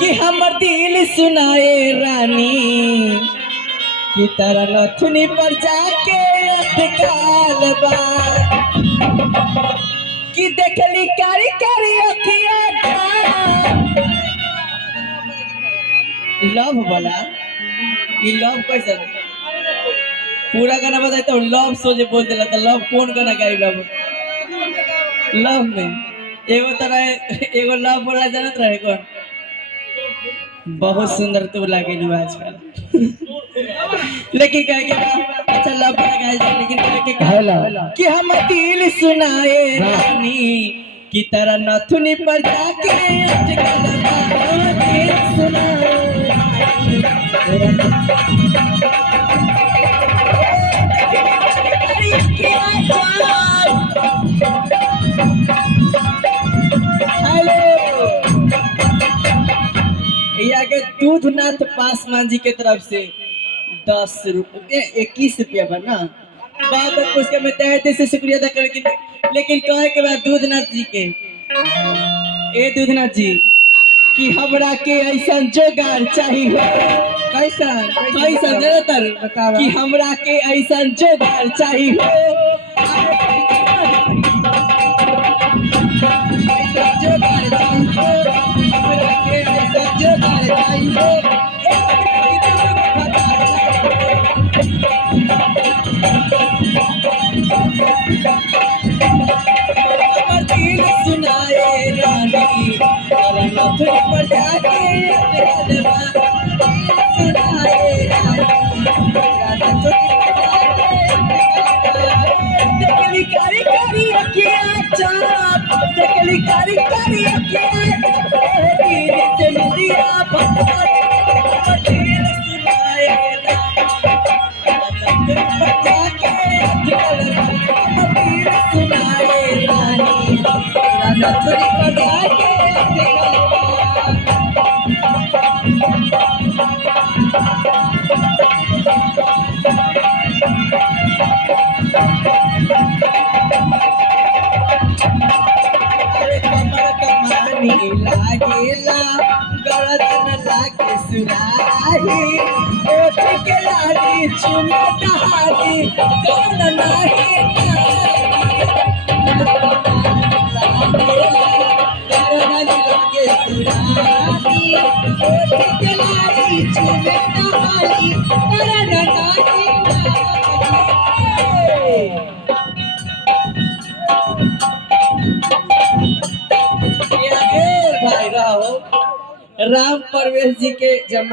कि हमर दिल सुनाए रानी कि तारा नथुनी पर जाके अटकाल बा कि देखली कारी कारी अखिया लव वाला ये लव कैसे पूरा गाना बताए तो लव सोचे बोल दिला तो लव कौन गाना गाई लव लव में एगो तरह एगो लव बोला जानत रहे कौन बहुत सुंदर तू लागे लू आजकल लेकिन कह के अच्छा लव बोला गाई जाए लेकिन कह के कहला कि हम दिल सुनाए रानी की तरह नथुनी पर जाके अटकल दिल सुनाए दूधनाथ पासवान जी के तरफ से 10 रुपये 21 रुपया बना बात उसके मैं तहे दिल से शुक्रिया अदा करके लेकिन कहे के बाद दूधनाथ जी के ए दूधनाथ जी कि हमरा के ऐसा जोगाड़ चाहिए कैसा कैसा ज्यादातर कि हमरा के ऐसा जोगाड़ चाहिए सुनाए रानी नथुनी पर जाके सुनाए देखली कारी कारी अखिया चाप देखली कारी कारी अखिया से नदिया भटका दिल सुनाए नथुनी पर जाके दिल सुनाए रानी नथुनी पर जाके लागेला गरदन लागे सुराही ओठ के लागी चुमा दहाड़ी कौन नाही गरदन लागे सुराही ओठ के लागी चुमा दहाड़ी कौन नाही भाई राम परवेश जी के जमा